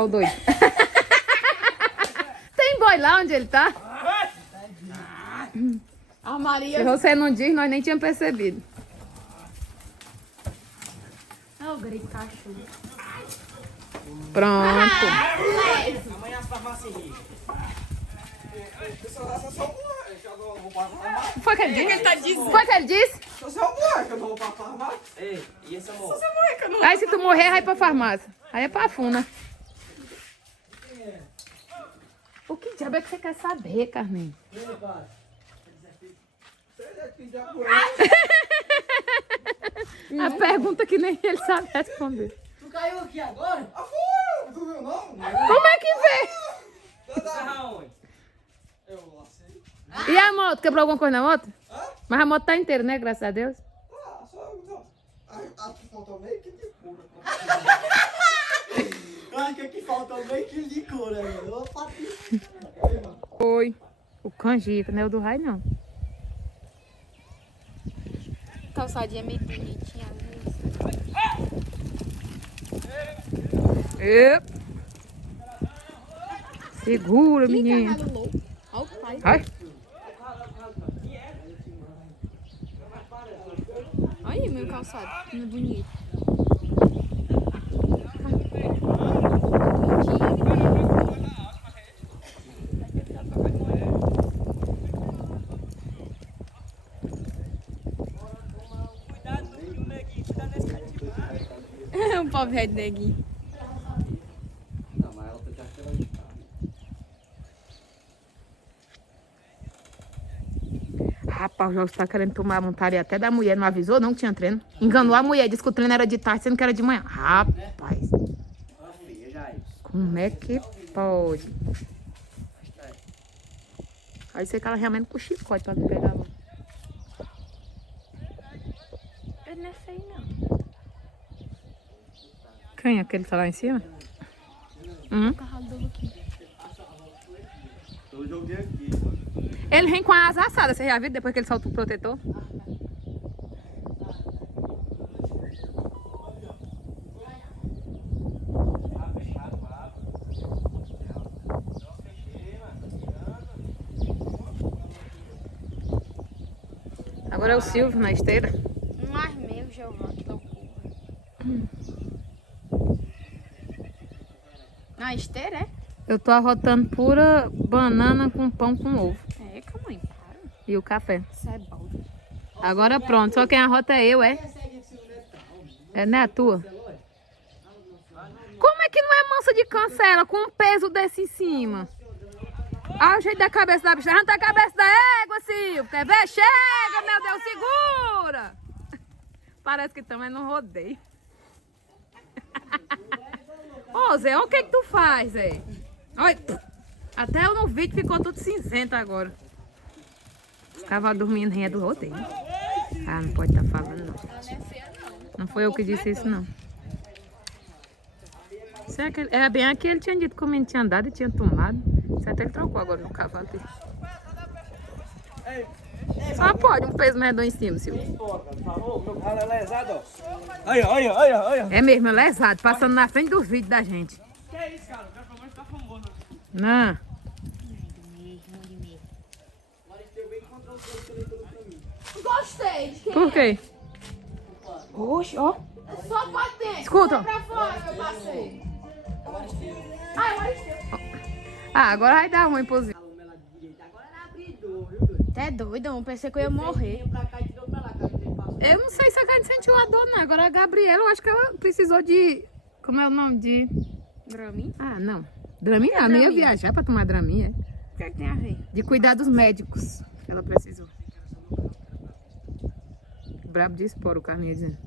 O doido. Tem boi lá onde ele tá? A Maria... Se você não diz, nós nem tínhamos percebido. É o grito cachorro. Pronto. Amanhã as farmácias ricas. Foi o que ele disse? Ele tá dizendo. Foi o que ele disse? Se eu morrer, que eu não vou pra farmácia. Ei, e esse amor? Aí se tu morrer, vai pra farmácia. Aí é pra funa. O que diabo é que você quer saber, Carmen? A pergunta que nem ele sabe responder. Tu caiu aqui agora? Ah, foi! Tu viu não? Como é que vê? Tá onde? Eu lacei. E a moto? Quebrou alguma coisa na moto? Mas a moto tá inteira, né? Graças a Deus. Ah, só não. Ah, que faltou meio que de cura. Acho que aqui falta meio quilo de cura aí. Opa, Foi. O canjica, não é o do raio, não. Calçadinha meio bonitinha. Segura, Que menino. cavalo louco. Olha o pai. Ai. Olha aí meu calçado. Como é bonito. Um pobre velho neguinho. Não, mas ela tá de arteira de carro. Rapaz, o Jorge tá querendo tomar a vontade até da mulher. Não avisou, não, que tinha treino. Enganou a mulher, disse que o treino era de tarde, sendo que era de manhã. Rapaz, como é que pode? Aí você cala realmente com o chicote pra não pegar a mão. Ele não é feio, não. Quem é aquele que tá lá em cima? O cavalo do Luquinho. Eu joguei aqui. Ele vem com a asa assada, você já viu depois que ele solta o protetor? Agora é o Silvio na esteira. Mas mesmo, Giovanna, que loucura. Na esteira, é? Eu tô arrotando pura banana com pão com ovo. É, calma aí, para. E o café. Isso é bom. Agora pronto, só quem arrota é eu, é? É, né, a tua? Como é que não é mansa de cancela com um peso desse em cima? Olha o jeito da cabeça da bicha. Arranca a cabeça da égua, Silvio. Quer ver? Chega, meu Deus, segura! Parece que estamos no rodeio. Ô, Zé, olha o que tu faz, Zé. Olha, até eu no vídeo ficou tudo cinzento agora. Os cavalos dormindo nem é do rodeio. Ah, não pode estar falando, não. Não foi eu que disse isso, não. Isso é, é bem aqui, ele tinha dito como ele tinha andado e tinha tomado. Isso até ele trocou agora no cavalo dele. Só pode um peso medonho em cima, Silvio. Falou, meu cavalo é lesado, ó. Olha. É mesmo, é lesado, passando na frente dos vídeos da gente. Que é isso, cara? O cara famoso tá famoso. Não. Gostei de quem Por quê? Oxe, ó. Só pra dentro. Escuta. Pra fora, meu parceiro. Ah, eu acho. Ah, agora vai dar ruim pro Zé. É doido, eu pensei que eu ia morrer. Eu não sei se a Gabi sentiu a dor, não. Agora a Gabriela, eu acho que ela precisou de... Como é o nome? De... Dramin? Ah, não. Dramin não, não ia viajar pra tomar Dramin, é? O que é que tem a ver? De cuidados médicos. Ela precisou. Brabo de esporo, o Carlinhos dizendo.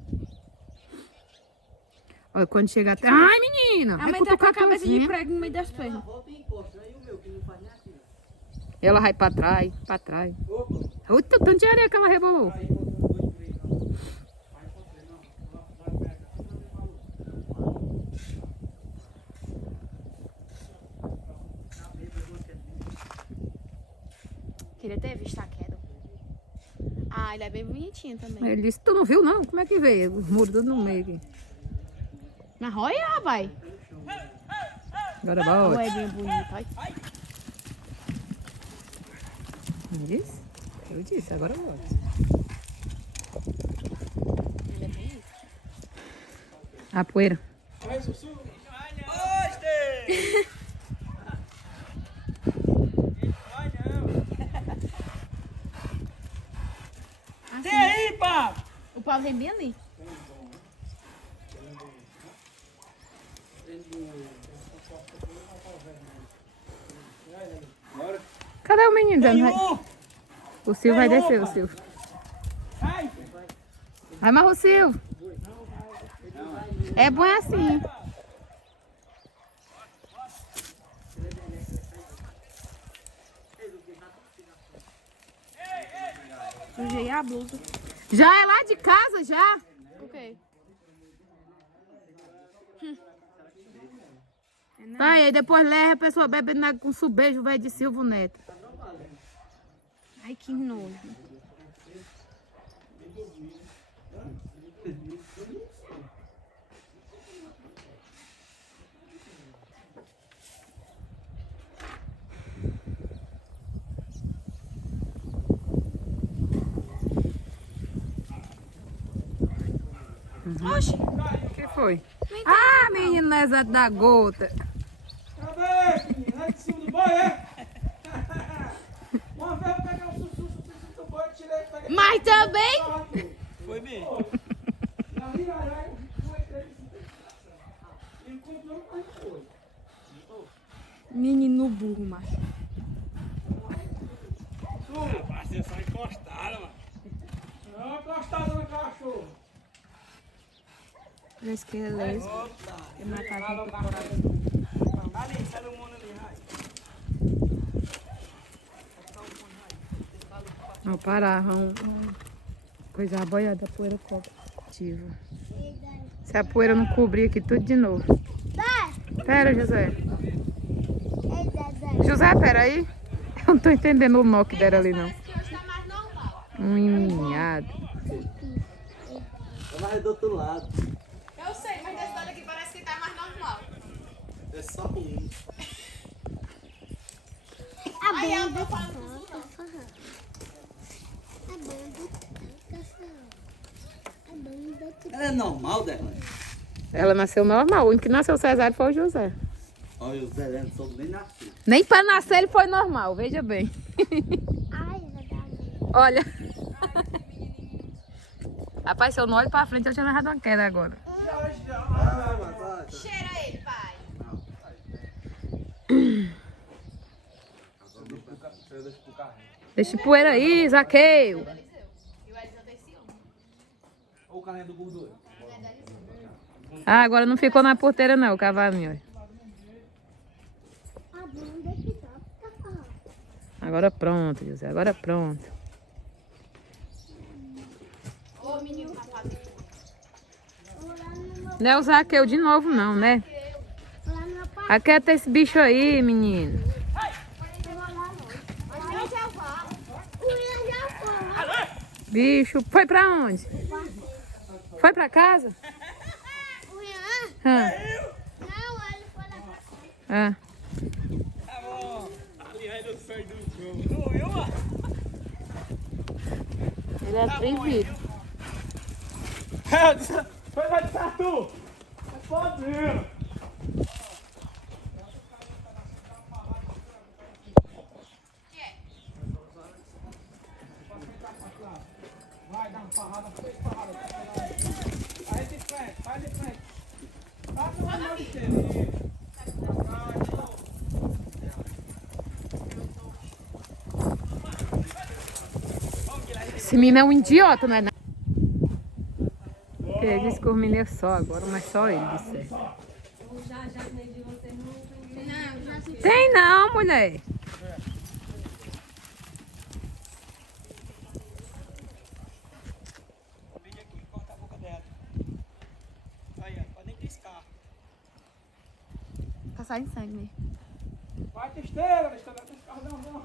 Olha, quando chega até... Ai, menina! A mãe tá com a cabeça de prego no meio das pernas. Ela vai pra trás, pra trás. Olha o tanto de areia que ela rebolou. Queria ter visto a queda. Ah, ele é bem bonitinho também. Ele disse, tu não viu não? Como é que veio? Os muros tudo no meio aqui. Na roia, vai. Agora Olha, bota. é bem bonito. Olha. Não disse? Eu disse, agora bota. Ele é bonito. A poeira. Assim, Tem aí, pá! o pau vem bem ali. Cadê o menino? Já Tem não vai- um! O Silvio vai Tem descer, um, o Silvio. Ai! Vai, mas o Silvio. É bom assim. Sujei a blusa. Já é lá de casa, já? O quê? Aí depois leva a pessoa bebe na, com subejo, velho de Silvio Neto. Ai, que nojo. O que foi? Ah, menino, essa da gota. Cadê, menino? Lá de cima do boi, é? Uma vez eu peguei um sussu do boi, tirei, peguei... Mas também... Foi mesmo? Na Rirará, eu entrei e encontrou mais coisa. Menino burro, macho. Rapaz, vocês só encostaram, mano. Não, encostado no cachorro. Parece que é lesbo. É macaco do coração. Ali, sai do mundo ali, vai. Vamos parar, vamos. Coisa a boiada, a poeira cobre. Se a poeira não cobrir aqui tudo de novo. Pera, José. José, pera aí. Eu não tô entendendo o nó que deram ali, não. Parece que hoje tá mais normal. Minhado. É mais do outro lado. Eu sei, mas desse lado aqui parece que tá mais normal. É só ruim. Aí eu tô falando com o Ela é normal, Derlan? Ela nasceu normal. O único que nasceu cesárea foi o José. Olha, o Zé Leandro só nem nasceu. Nem pra nascer ele foi normal, veja bem. Olha. Rapaz, se eu não olho pra frente, eu tinha levado uma queda agora. Cheira ele, pai. Deixa poeira aí, Zaqueu. E o Eliseu tem ciúme. Olha o carinha do gordura. Ah, agora não ficou na porteira não, o cavalinho. Olha. Agora pronto, José. Agora pronto. Ô, menino safado. Não é o Zaqueu de novo não, né? Aquieta esse bicho aí, menino. Bicho, foi pra onde? Foi pra casa? Ah. Ah. Tá bom. Ali vai do sangue do jogo. Viu, mano? Ele é atrevido. Foi lá de Tatu. É sozinho. Vai dar uma parrada, três parradas. Vai de frente, vai de frente. Passa o mão de cima. Esse menino é um idiota, não é nada. Ele disse que o menino é só agora, mas só ele disse. Tem não, mulher. Vem aqui, corta a boca dela. Aí, ó, pode nem piscar. Tá saindo sangue, né? Vai, testeira, deixa eu piscar, não.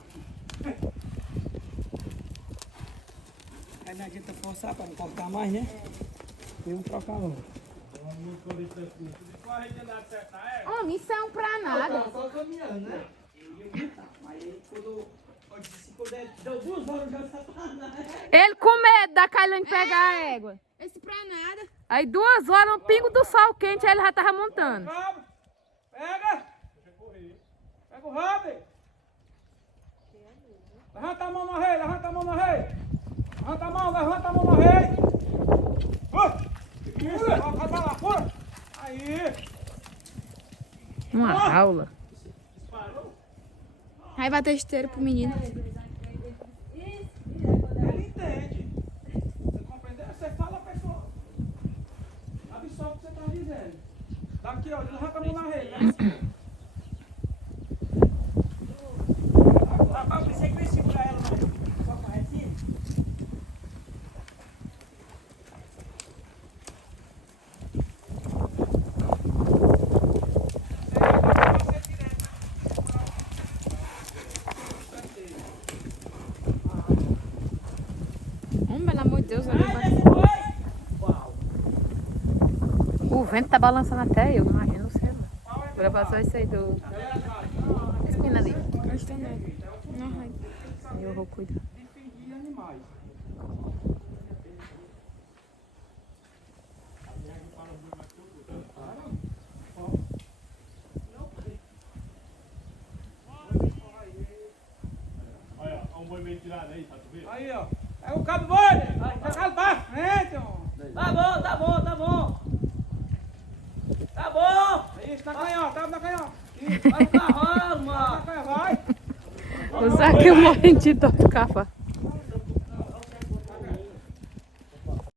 Aí não adianta forçar para não cortar mais, né? E um trocar um. Homem, isso é um pra nada. brincando, né? Mas aí quando eu disse que deu 2 horas já Satanás. Ele com medo da Kailane pegar a égua. Esse pra nada. Aí 2 horas, um pingo do sol quente, aí ele já tava montando. Rabo. Pega. Pega o rabo. Levanta a mão na rei, levanta a mão na rei. Levanta a mão na rei. Isso, vai pra lá, fora. Aí. Uma aula. Aí vai ter esteiro pro menino. Ele entende. Você compreendeu? Você fala, a pessoa absorve o que você está dizendo. Daqui, ó, levanta a mão na rede. Eu pensei que eu ia segurar ela, mas só com a retinha. Pelo amor de Deus, olha o vento tá balançando até eu, não imagino o céu. Agora passou isso aí do... Esse menino ali. Acho que não vai. Aí eu vou cuidar. Defendia animais. Olha, ó, um boi bem tirado aí, tá tu vendo? Aí, ó. Pega o cabo do boi. Pega pra frente, ó. Tá bom, tá bom, tá bom. Tá bom. Isso, na canhota, tá na canhota. Isso, Vai pro cavalo, na mano. canhota, vai. Eu saquei um morrendo de dor do café.